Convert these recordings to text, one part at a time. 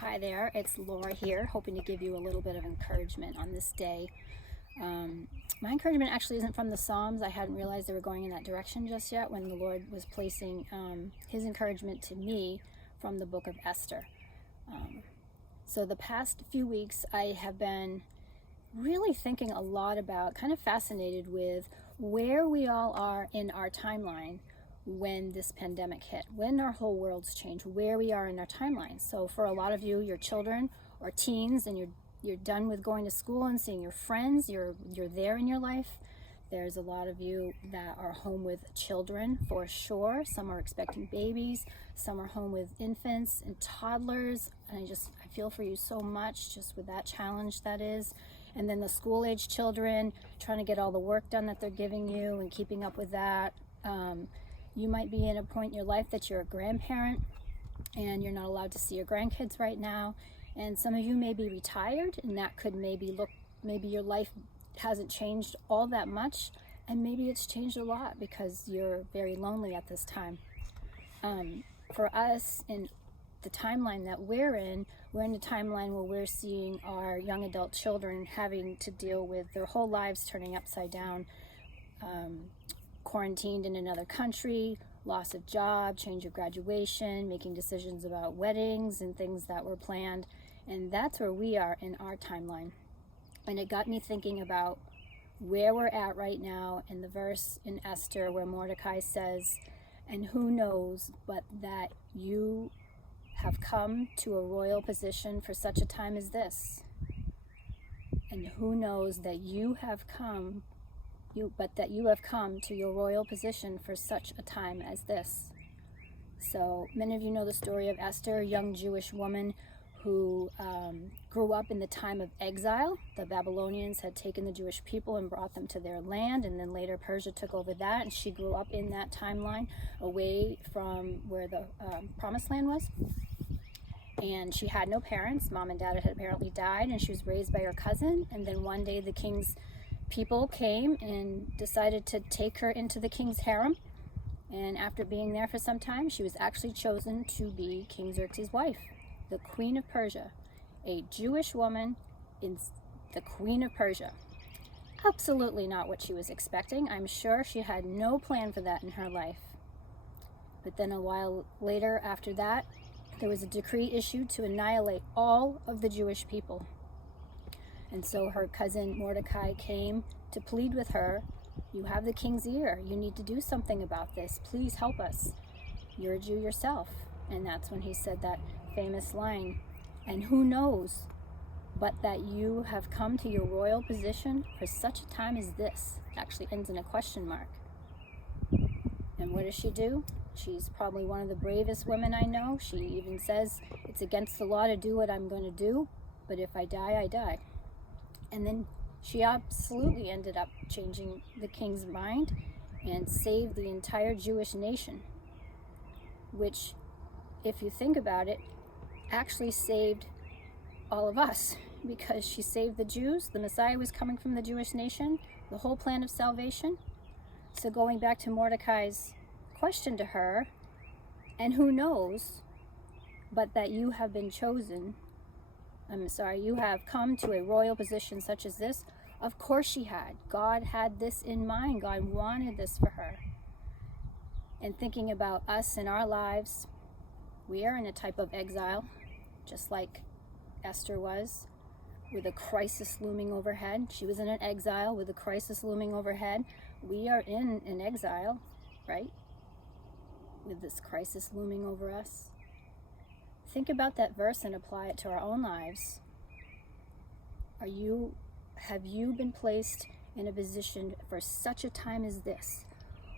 Hi there, it's Laura here, hoping to give you a little bit of encouragement on this day. My encouragement actually isn't from the Psalms. I hadn't realized they were going in that direction just yet when the Lord was placing his encouragement to me from the book of Esther. So the past few weeks I have been really thinking a lot about, kind of fascinated with where we all are in our timeline when this pandemic hit, when our whole world's changed, where we are in our timeline. So for a lot of you, your children or teens, and you're done with going to school and seeing your friends, you're there in your life. There's a lot of you that are home with children for sure. Some are expecting babies, some are home with infants and toddlers, and I feel for you so much just with that challenge that is. And then the school age children, trying to get all the work done that they're giving you and keeping up with that. You might be in a point in your life that you're a grandparent and you're not allowed to see your grandkids right now. And some of you may be retired, and that could maybe your life hasn't changed all that much, and maybe it's changed a lot because you're very lonely at this time. For us, in the timeline that we're in a timeline where we're seeing our young adult children having to deal with their whole lives turning upside down, quarantined in another country, loss of job, change of graduation, making decisions about weddings and things that were planned. And that's where we are in our timeline. And it got me thinking about where we're at right now in the verse in Esther where Mordecai says, "And who knows but that you have come to a royal position for such a time as this? And who knows that you have come to your royal position for such a time as this." So many of you know the story of Esther, a young Jewish woman who grew up in the time of exile. The Babylonians had taken the Jewish people and brought them to their land, and then later Persia took over that, and she grew up in that timeline away from where the promised land was. And she had no parents. Mom and dad had apparently died, and she was raised by her cousin. And then one day the king's people came and decided to take her into the king's harem. And after being there for some time, she was actually chosen to be King Xerxes' wife, the Queen of Persia, a Jewish woman in the Queen of Persia. Absolutely not what she was expecting. I'm sure she had no plan for that in her life. But then a while later after that, there was a decree issued to annihilate all of the Jewish people. And so her cousin Mordecai came to plead with her, "You have the king's ear. You need to do something about this. Please help us. You're a Jew yourself." And that's when he said that famous line, "And who knows but that you have come to your royal position for such a time as this?" It actually ends in a question mark. And what does she do? She's probably one of the bravest women I know. She even says, "It's against the law to do what I'm going to do, but if I die, I die." And then she absolutely ended up changing the king's mind and saved the entire Jewish nation, which, if you think about it, actually saved all of us, because she saved the Jews. The Messiah was coming from the Jewish nation, the whole plan of salvation. So going back to Mordecai's question to her, "And who knows but that you have been chosen, you have come to a royal position such as this?" Of course she had. God had this in mind. God wanted this for her. And thinking about us in our lives, we are in a type of exile, just like Esther was, with a crisis looming overhead. She was in an exile with a crisis looming overhead. We are in an exile, right? With this crisis looming over us. Think about that verse and apply it to our own lives. Have you been placed in a position for such a time as this?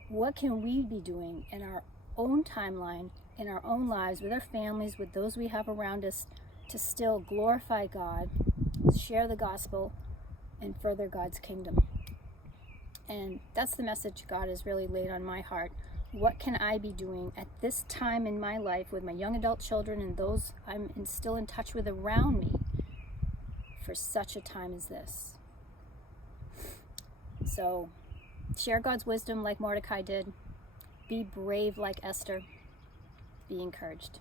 What can we be doing in our own timeline, in our own lives, with our families, with those we have around us, to still glorify God, share the gospel, and further God's kingdom? And that's the message God has really laid on my heart. What can I be doing at this time in my life with my young adult children and those I'm still in touch with around me for such a time as this? So share God's wisdom like Mordecai did. Be brave like Esther. Be encouraged.